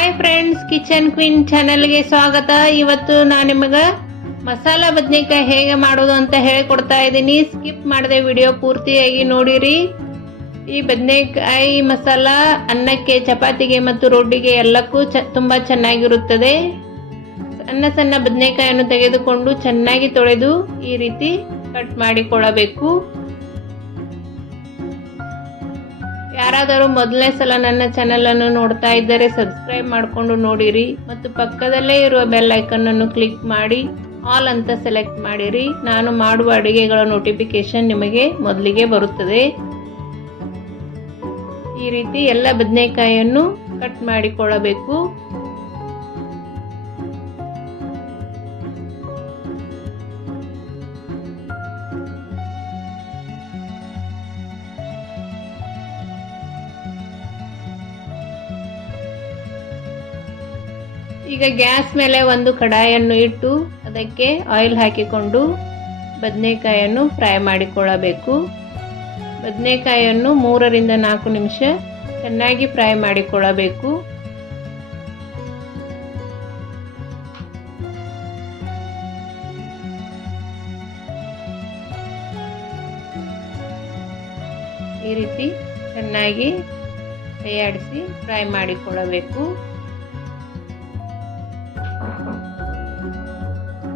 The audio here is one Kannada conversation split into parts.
ಹಾಯ್ ಫ್ರೆಂಡ್ಸ್, ಕಿಚನ್ ಕ್ವೀನ್ ಚಾನೆಲ್ಗೆ ಸ್ವಾಗತ. ಇವತ್ತು ನಾನು ನಿಮಗೆ ಮಸಾಲ ಬದನೆಕಾಯಿ ಹೇಗೆ ಮಾಡೋದು ಅಂತ ಹೇಳಿಕೊಡ್ತಾ ಇದ್ದೀನಿ. ಸ್ಕಿಪ್ ಮಾಡದೆ ವಿಡಿಯೋ ಪೂರ್ತಿಯಾಗಿ ನೋಡಿರಿ. ಈ ಬದನೆಕಾಯಿ ಮಸಾಲ ಅನ್ನಕ್ಕೆ, ಚಪಾತಿಗೆ ಮತ್ತು ರೊಟ್ಟಿಗೆ ಎಲ್ಲಕ್ಕೂ ತುಂಬ ಚೆನ್ನಾಗಿರುತ್ತದೆ. ಸಣ್ಣ ಸಣ್ಣ ಬದನೆಕಾಯಿಯನ್ನು ತೆಗೆದುಕೊಂಡು ಚೆನ್ನಾಗಿ ತೊಳೆದು ಈ ರೀತಿ ಕಟ್ ಮಾಡಿಕೊಳ್ಳಬೇಕು. ಯಾರಾದರೂ ಮೊದಲನೇ ಸಲ ನನ್ನ ಚಾನೆಲ್ ಅನ್ನು ನೋಡ್ತಾ ಇದ್ದರೆ ಸಬ್ಸ್ಕ್ರೈಬ್ ಮಾಡಿಕೊಂಡು ನೋಡಿರಿ ಮತ್ತು ಪಕ್ಕದಲ್ಲೇ ಇರುವ ಬೆಲ್ ಐಕನ್ ಅನ್ನು ಕ್ಲಿಕ್ ಮಾಡಿ ಆಲ್ ಅಂತ ಸೆಲೆಕ್ಟ್ ಮಾಡಿರಿ. ನಾನು ಮಾಡುವ ಅಡುಗೆಗಳ ನೋಟಿಫಿಕೇಶನ್ ನಿಮಗೆ ಮೊದಲಿಗೆ ಬರುತ್ತದೆ. ಈ ರೀತಿ ಎಲ್ಲ ಬದನೆಕಾಯಿಯನ್ನು ಕಟ್ ಮಾಡಿಕೊಳ್ಳಬೇಕು. ಈಗ ಗ್ಯಾಸ್ ಮೇಲೆ ಒಂದು ಕಡಾಯಿಯನ್ನು ಇಟ್ಟು ಅದಕ್ಕೆ ಆಯಿಲ್ ಹಾಕಿಕೊಂಡು ಬದನೆಕಾಯಿಯನ್ನು ಫ್ರೈ ಮಾಡಿಕೊಳ್ಳಬೇಕು. ಬದನೆಕಾಯಿಯನ್ನು 3 ರಿಂದ 4 ನಿಮಿಷ ಚೆನ್ನಾಗಿ ಫ್ರೈ ಮಾಡಿಕೊಳ್ಳಬೇಕು. ಈ ರೀತಿ ಚೆನ್ನಾಗಿ ಕೈಯಾಡಿಸಿ ಫ್ರೈ ಮಾಡಿಕೊಳ್ಳಬೇಕು.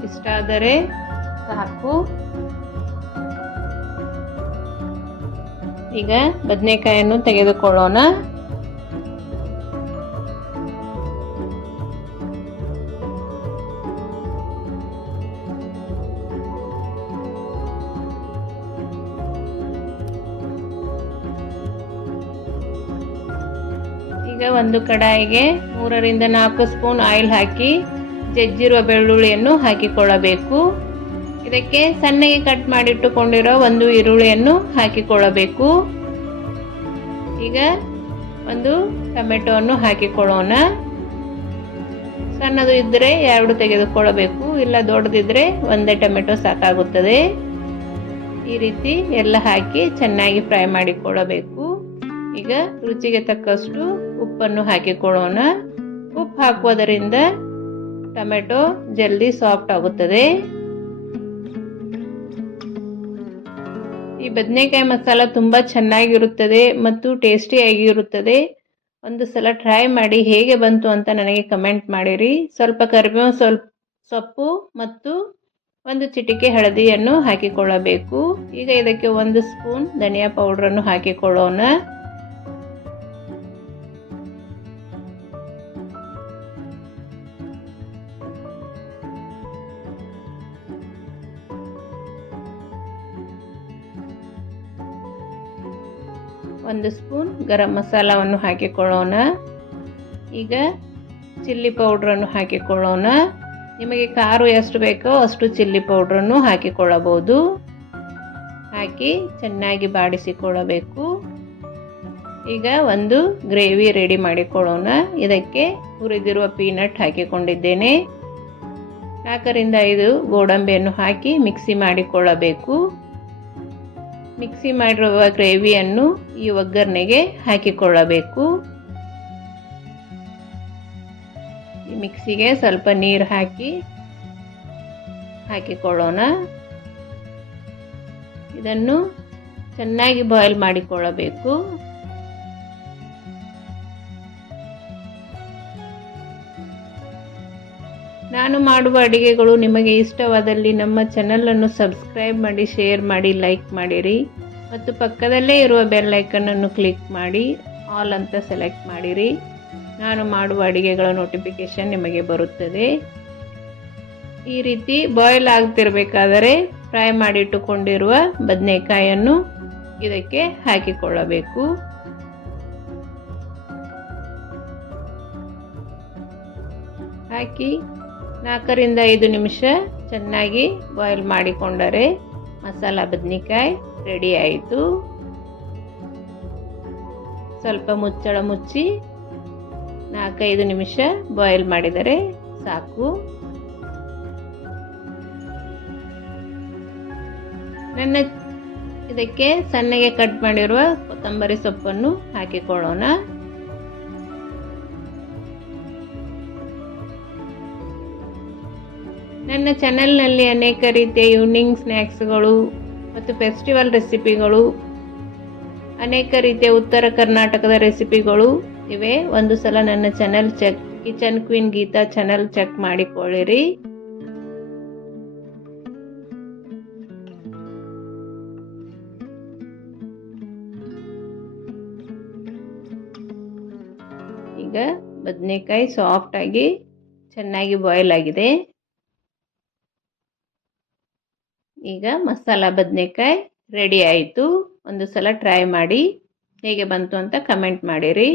ಇಷ್ಟಾದರೆ ಸಾಕು. ಈಗ ಬದನೆಕಾಯಿಯನ್ನು ತೆಗೆದುಕೊಳ್ಳೋಣ. ಈಗ ಒಂದು ಕಡಾಯಿಗೆ 3 ರಿಂದ 4 ಸ್ಪೂನ್ ಆಯಿಲ್ ಹಾಕಿ ಜಜ್ಜಿರುವ ಬೆಳ್ಳುಳ್ಳಿಯನ್ನು ಹಾಕಿಕೊಳ್ಳಬೇಕು. ಇದಕ್ಕೆ ಸಣ್ಣಗೆ ಕಟ್ ಮಾಡಿಟ್ಟುಕೊಂಡಿರೋ ಒಂದು ಈರುಳ್ಳಿಯನ್ನು ಹಾಕಿಕೊಳ್ಳಬೇಕು. ಈಗ ಒಂದು ಟೊಮೆಟೊವನ್ನು ಹಾಕಿಕೊಳ್ಳೋಣ. ಸಣ್ಣದು ಇದ್ದರೆ 2 ತೆಗೆದುಕೊಳ್ಳಬೇಕು, ಇಲ್ಲ ದೊಡ್ಡದಿದ್ದರೆ ಒಂದೇ ಟೊಮೆಟೊ ಸಾಕಾಗುತ್ತದೆ. ಈ ರೀತಿ ಎಲ್ಲ ಹಾಕಿ ಚೆನ್ನಾಗಿ ಫ್ರೈ ಮಾಡಿಕೊಳ್ಳಬೇಕು. ಈಗ ರುಚಿಗೆ ತಕ್ಕಷ್ಟು ಉಪ್ಪನ್ನು ಹಾಕಿಕೊಳ್ಳೋಣ. ಉಪ್ಪು ಹಾಕುವುದರಿಂದ ಟೊಮೆಟೊ ಜಲ್ದಿ ಸಾಫ್ಟ್ ಆಗುತ್ತದೆ. ಈ ಬದನೆಕಾಯಿ ಮಸಾಲ ತುಂಬ ಚೆನ್ನಾಗಿರುತ್ತದೆ ಮತ್ತು ಟೇಸ್ಟಿಯಾಗಿರುತ್ತದೆ. ಒಂದು ಸಲ ಟ್ರೈ ಮಾಡಿ ಹೇಗೆ ಬಂತು ಅಂತ ನನಗೆ ಕಮೆಂಟ್ ಮಾಡಿರಿ. ಸ್ವಲ್ಪ ಕರಿಬೇವು ಸೊಪ್ಪು ಮತ್ತು ಒಂದು ಚಿಟಿಕೆ ಹಳದಿಯನ್ನು ಹಾಕಿಕೊಳ್ಳಬೇಕು. ಈಗ ಇದಕ್ಕೆ 1 ಸ್ಪೂನ್ ಧನಿಯಾ ಪೌಡರನ್ನು ಹಾಕಿಕೊಳ್ಳೋಣ. ಒಂದು ಸ್ಪೂನ್ ಗರಂ ಮಸಾಲವನ್ನು ಹಾಕಿಕೊಳ್ಳೋಣ. ಈಗ ಚಿಲ್ಲಿ ಪೌಡ್ರನ್ನು ಹಾಕಿಕೊಳ್ಳೋಣ. ನಿಮಗೆ ಖಾರ ಎಷ್ಟು ಬೇಕೋ ಅಷ್ಟು ಚಿಲ್ಲಿ ಪೌಡ್ರನ್ನು ಹಾಕಿಕೊಳ್ಳಬಹುದು. ಹಾಕಿ ಚೆನ್ನಾಗಿ ಬಾಡಿಸಿಕೊಳ್ಳಬೇಕು. ಈಗ ಒಂದು ಗ್ರೇವಿ ರೆಡಿ ಮಾಡಿಕೊಳ್ಳೋಣ. ಇದಕ್ಕೆ ಹುರಿದಿರುವ ಪೀನಟ್ ಹಾಕಿಕೊಂಡಿದ್ದೇನೆ. 4 ರಿಂದ 5 ಗೋಡಂಬಿಯನ್ನು ಹಾಕಿ ಮಿಕ್ಸಿ ಮಾಡಿಕೊಳ್ಳಬೇಕು. ಮಿಕ್ಸಿ ಮಾಡಿರುವ ಗ್ರೇವಿಯನ್ನು ಈ ಒಗ್ಗರಣೆಗೆ ಹಾಕಿಕೊಳ್ಳಬೇಕು. ಈ ಮಿಕ್ಸಿಗೆ ಸ್ವಲ್ಪ ನೀರು ಹಾಕಿಕೊಳ್ಳೋಣ. ಇದನ್ನು ಚೆನ್ನಾಗಿ ಬಾಯ್ಲ್ ಮಾಡಿಕೊಳ್ಳಬೇಕು. ನಾನು ಮಾಡುವ ಅಡುಗೆಗಳು ನಿಮಗೆ ಇಷ್ಟವಾದಲ್ಲಿ ನಮ್ಮ ಚಾನಲನ್ನು ಸಬ್ಸ್ಕ್ರೈಬ್ ಮಾಡಿ, ಶೇರ್ ಮಾಡಿ, ಲೈಕ್ ಮಾಡಿರಿ ಮತ್ತು ಪಕ್ಕದಲ್ಲೇ ಇರುವ ಬೆಲ್ ಐಕನ್ ಅನ್ನು ಕ್ಲಿಕ್ ಮಾಡಿ ಆಲ್ ಅಂತ ಸೆಲೆಕ್ಟ್ ಮಾಡಿರಿ. ನಾನು ಮಾಡುವ ಅಡುಗೆಗಳ ನೋಟಿಫಿಕೇಶನ್ ನಿಮಗೆ ಬರುತ್ತದೆ. ಈ ರೀತಿ ಬಾಯ್ಲ್ ಆಗ್ತಿರಬೇಕಾದರೆ ಫ್ರೈ ಮಾಡಿಟ್ಟುಕೊಂಡಿರುವ ಬದನೆಕಾಯಿಯನ್ನು ಇದಕ್ಕೆ ಹಾಕಿಕೊಳ್ಳಬೇಕು. ಹಾಕಿ 4 ರಿಂದ 5 ನಿಮಿಷ ಚೆನ್ನಾಗಿ ಬಾಯ್ಲ್ ಮಾಡಿಕೊಂಡರೆ ಮಸಾಲ ಬದನೆಕಾಯಿ ರೆಡಿ ಆಯಿತು. ಸ್ವಲ್ಪ ಮುಚ್ಚಳ ಮುಚ್ಚಿ 4-5 ನಿಮಿಷ ಬಾಯ್ಲ್ ಮಾಡಿದರೆ ಸಾಕು. ಇದಕ್ಕೆ ಸಣ್ಣಗೆ ಕಟ್ ಮಾಡಿರುವ ಕೊತ್ತಂಬರಿ ಸೊಪ್ಪನ್ನು ಹಾಕಿಕೊಳ್ಳೋಣ. ನನ್ನ ಚಾನೆಲ್ನಲ್ಲಿ ಅನೇಕ ರೀತಿಯ ಈವ್ನಿಂಗ್ ಸ್ನ್ಯಾಕ್ಸ್ಗಳು ಮತ್ತು ಫೆಸ್ಟಿವಲ್ ರೆಸಿಪಿಗಳು, ಅನೇಕ ರೀತಿಯ ಉತ್ತರ ಕರ್ನಾಟಕದ ರೆಸಿಪಿಗಳು ಇವೆ. ಒಂದು ಸಲ ನನ್ನ channel kitchen queen Geetha channel check ಮಾಡಿಕೊಳ್ಳಿರಿ. ಈಗ ಬದನೆಕಾಯಿ ಸಾಫ್ಟ್ ಆಗಿ ಚೆನ್ನಾಗಿ ಬಾಯ್ಲ್ ಆಗಿದೆ. ಈಗ ಮಸಾಲ ಬದನೆಕಾಯಿ ರೆಡಿ ಆಯಿತು. ಒಂದು ಸಲ ಟ್ರೈ ಮಾಡಿ ಹೇಗೆ ಬಂತು ಅಂತ ಕಮೆಂಟ್ ಮಾಡಿರಿ.